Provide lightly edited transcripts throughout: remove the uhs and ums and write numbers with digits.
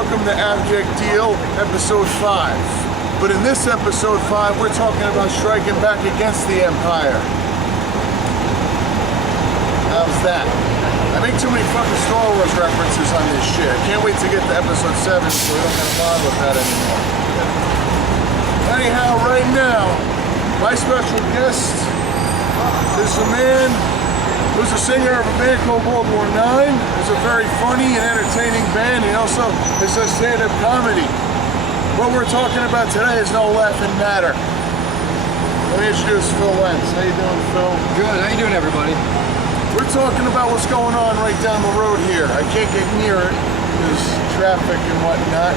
welcome to Abject Deal, episode 5. But in this episode 5, we're talking about striking back against the Empire. How's that? I make too many fucking Star Wars references on this shit. I can't wait to get to episode 7 so we don't gotta bother with that anymore. Anyhow, right now, my special guest is a man who's a singer of a band called World War IX. It's a very funny and entertaining band. He also is a stand-up comedy. What we're talking about today is no laughing matter. Let me introduce Phil Lenz. How you doing, Phil? Good. How you doing, everybody? We're talking about what's going on right down the road here. I can't get near it. There's traffic and whatnot.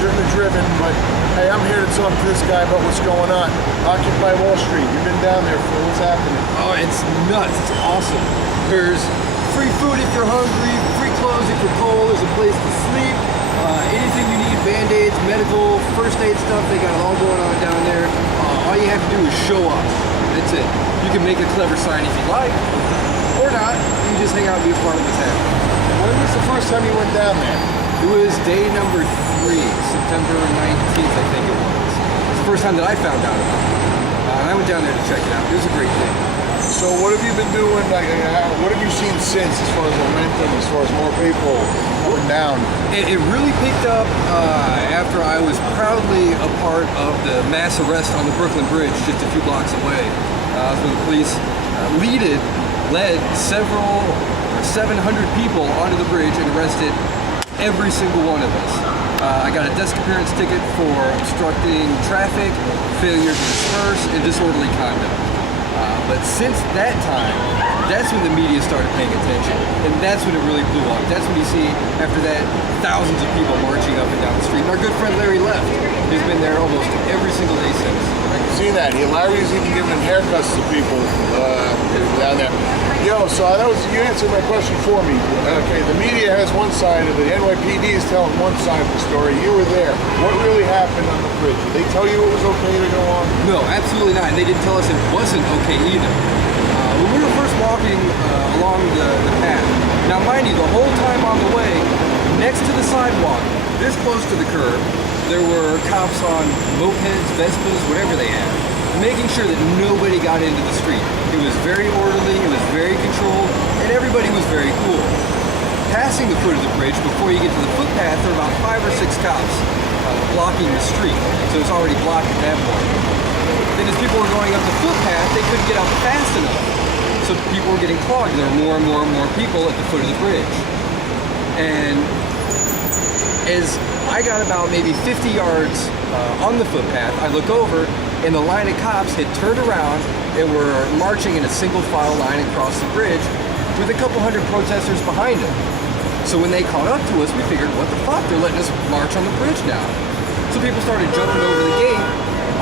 Shouldn't have driven, but hey, I'm here to talk to this guy about what's going on. Occupy Wall Street. You've been down there, Phil. What's happening? Oh, it's nuts. It's awesome. There's free food if you're hungry, free clothes if you're cold, there's a place to sleep, anything you need, band-aids, medical, first aid stuff, they got it all going on down there. All you have to do is show up. That's it. You can make a clever sign if you like, or not. You just hang out and be a part of what's happening. When was the first time you went down there? It was day number 3, September 19th, I think it was. It's the first time that I found out about it. And I went down there to check it out. It was a great thing. So what have you been doing? Like, what have you seen since, as far as momentum, as far as more people going down? It really picked up after I was proudly a part of the mass arrest on the Brooklyn Bridge, just a few blocks away. When the police led 700 people onto the bridge and arrested every single one of us. I got a desk appearance ticket for obstructing traffic, failure to disperse, and disorderly conduct. But since that time, that's when the media started paying attention, and that's when it really blew up. That's when you see, after that, thousands of people marching up and down the street. And our good friend Larry left. He's been there almost every single day since. I can see that. Larry's even giving haircuts to people down there. Yo, so you answered my question for me. Okay, the media has one side of it. NYPD is telling one side of the story. You were there. What really happened on the bridge? Did they tell you it was okay to go on? No, absolutely not. And they didn't tell us it wasn't okay either. When we were first walking along the path, now mind you, the whole time on the way, next to the sidewalk, this close to the curb, there were cops on mopeds, Vespas, whatever they had, making sure that nobody got into the street. It was very orderly, it was very controlled, and everybody was very cool. Passing the foot of the bridge, before you get to the footpath, there were about 5 or 6 cops blocking the street. So it's already blocked at that point. Then as people were going up the footpath, they couldn't get out fast enough. So people were getting clogged. There were more and more and more people at the foot of the bridge. And as I got about maybe 50 yards on the footpath, I look over, and the line of cops had turned around and were marching in a single file line across the bridge with a couple hundred protesters behind them. So when they caught up to us, we figured, what the fuck? They're letting us march on the bridge now. So people started jumping over the gate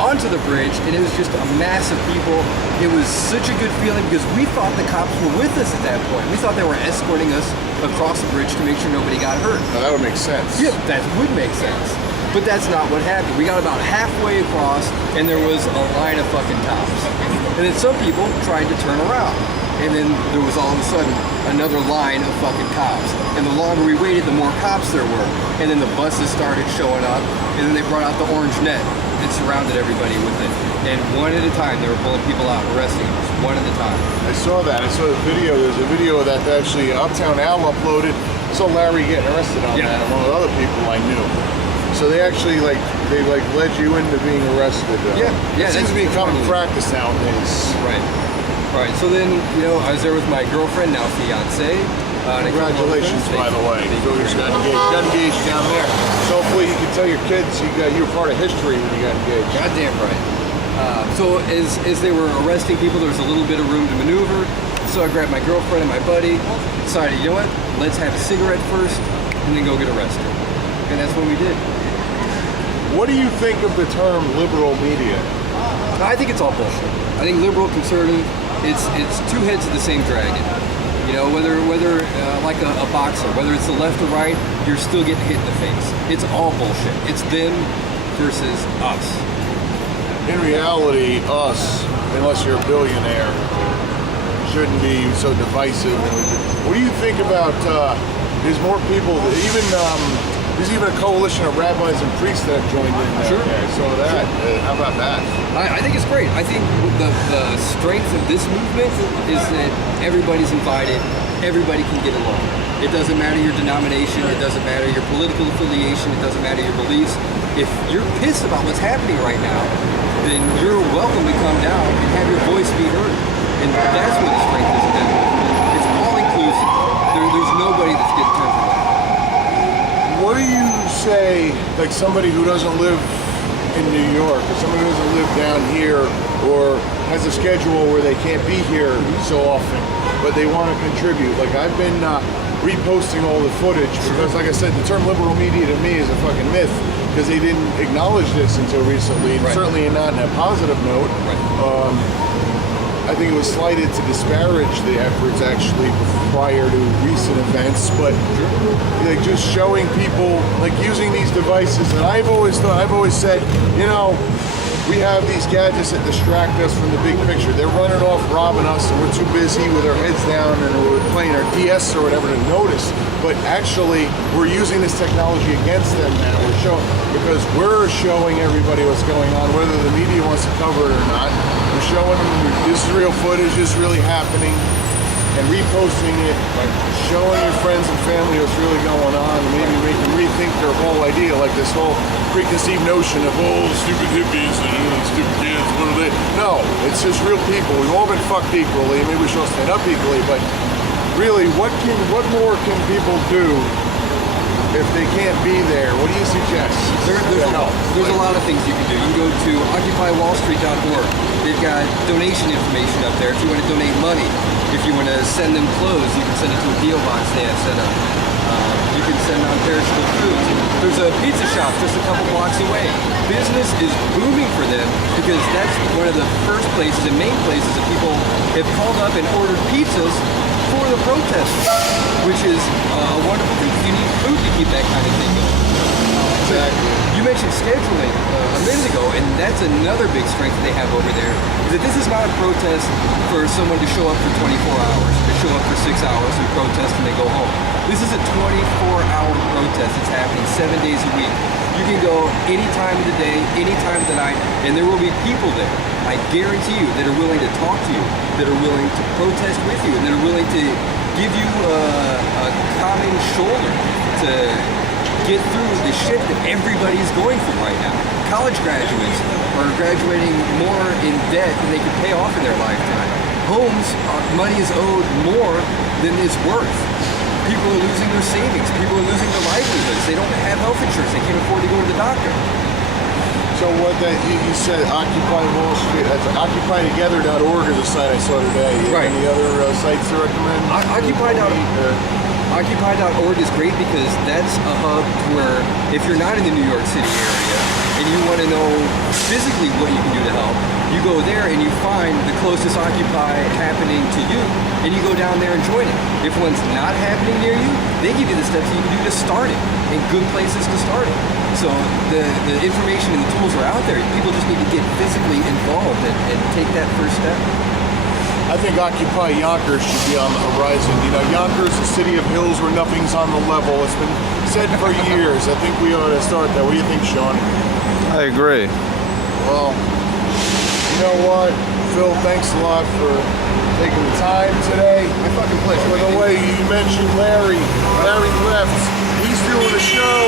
onto the bridge, and it was just a mass of people. It was such a good feeling because we thought the cops were with us at that point. We thought they were escorting us across the bridge to make sure nobody got hurt. Now, that would make sense. Yeah, that would make sense. But that's not what happened. We got about halfway across, and there was a line of fucking cops. And then some people tried to turn around. And then there was all of a sudden another line of fucking cops. And the longer we waited, the more cops there were. And then the buses started showing up, and then they brought out the orange net and surrounded everybody with it. And one at a time, they were pulling people out, arresting them, one at a time. I saw that. I saw the video. There's a video of that actually Uptown Al uploaded. I saw Larry getting arrested on that, along with other people I knew. So they actually led you into being arrested. Yeah. It seems to be common practice nowadays. Right. So then, I was there with my girlfriend, now fiance. Congratulations, by the way. You got engaged down there. So hopefully you can tell your kids you were part of history when you got engaged. Goddamn right. So as they were arresting people, there was a little bit of room to maneuver. So I grabbed my girlfriend and my buddy, decided, you know what? Let's have a cigarette first, and then go get arrested. And that's what we did. What do you think of the term liberal media? I think it's all bullshit. I think liberal, conservative, it's two heads of the same dragon. Whether like a boxer, whether it's the left or right, you're still getting hit in the face. It's all bullshit. It's them versus us. In reality, us, unless you're a billionaire, shouldn't be so divisive. What do you think about, there's more people, even There's even a coalition of rabbis and priests that have joined in there. Sure. Yeah, so that, how about that? I think it's great. I think the strength of this movement is that everybody's invited, everybody can get along. It doesn't matter your denomination, it doesn't matter your political affiliation, it doesn't matter your beliefs. If you're pissed about what's happening right now, then you're welcome to come down and have your voice be heard. And that's where the strength is in that movement. It's all inclusive. There's nobody that's getting turned away. What do you say, like somebody who doesn't live in New York, or somebody who doesn't live down here, or has a schedule where they can't be here so often, but they want to contribute? Like I've been reposting all the footage because, like I said, the term liberal media to me is a fucking myth because they didn't acknowledge this until recently, and certainly not in a positive note. I think it was slighted to disparage the efforts actually prior to recent events, but like just showing people, like using these devices. And I've always said, you know, we have these gadgets that distract us from the big picture. They're running off, robbing us, and we're too busy with our heads down and we're playing our DS or whatever to notice. But actually, we're using this technology against them now. Because we're showing everybody what's going on, whether the media wants to cover it or not. We're showing them this is real footage, this is really happening, and reposting it, like showing your friends and family what's really going on, and maybe make them rethink their whole idea, like this whole preconceived notion of, oh, stupid hippies and stupid kids, what are they? No, it's just real people. We've all been fucked equally, maybe we should all stand up equally, but really, what more can people do if they can't be there? What do you suggest? There's a lot of things you can do. You can go to OccupyWallStreet.org. They've got donation information up there if you want to donate money. If you want to send them clothes, you can send it to a P.O. box they have set up. You can send non-perishable foods. There's a pizza shop just a couple blocks away. Business is booming for them because that's one of the first places and main places that people have called up and ordered pizzas for the protesters, which is a wonderful thing. You need food to keep that kind of thing going. Exactly. You mentioned scheduling a minute ago, and that's another big strength that they have over there, is that this is not a protest for someone to show up for 24 hours, to show up for 6 hours and protest and they go home. This is a 24-hour protest that's happening 7 days a week. You can go any time of the day, any time of the night, and there will be people there, I guarantee you, that are willing to talk to you, that are willing to protest with you, and that are willing to give you a common shoulder to get through the shit that everybody's going through right now. College graduates are graduating more in debt than they can pay off in their lifetime. Homes, money is owed more than it's worth. People are losing their savings. People are losing their livelihoods. They don't have health insurance. They can't afford to go to the doctor. So what that you said, Occupy Wall Street, that's occupytogether.org is a site I saw today. Right. Any other sites to recommend? Occupy.org is great because that's a hub where if you're not in the New York City area and you want to know physically what you can do to help, you go there and you find the closest Occupy happening to you and you go down there and join it. If one's not happening near you, they give you the steps you can do to start it and good places to start it. So the information and the tools are out there. People just need to get physically involved and take that first step. I think Occupy Yonkers should be on the horizon. You know, Yonkers, a city of hills where nothing's on the level. It's been said for years. I think we ought to start that. What do you think, Sean? I agree. Well, you know what, Phil, thanks a lot for taking the time today. My fucking pleasure. By the way, you mentioned Larry. Larry left. He's doing a show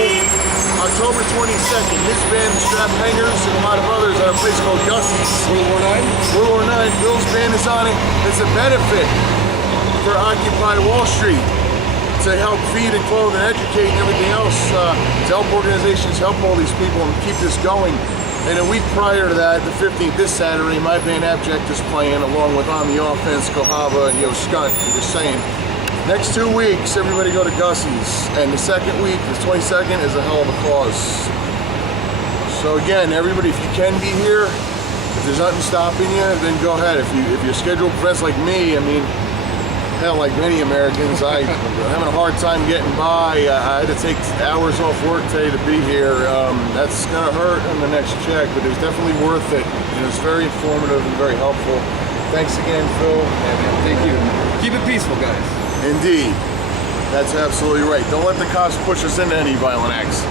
October 22nd. His band, Strap Hangers, and a lot of others at a place called Gussie's. World War IX? World War IX. Phil's band is on it. It's a benefit for Occupy Wall Street to help feed and clothe and educate and everything else, to help organizations help all these people and keep this going. And a week prior to that, the 15th, this Saturday, my band Abject is playing along with On the Offense, Kohava, and Yo Skunt. I'm just saying. Next 2 weeks, everybody go to Gussie's. And the second week, the 22nd, is a hell of a cause. So again, everybody, if you can be here, if there's nothing stopping you, then go ahead. If you're scheduled for events like me, I mean, hell, like many Americans, I'm having a hard time getting by. I had to take hours off work today to be here. That's gonna hurt on the next check, but it was definitely worth it. And it was very informative and very helpful. Thanks again, Phil. Yeah, man. Thank you. Keep it peaceful, guys. Indeed. That's absolutely right. Don't let the cops push us into any violent acts.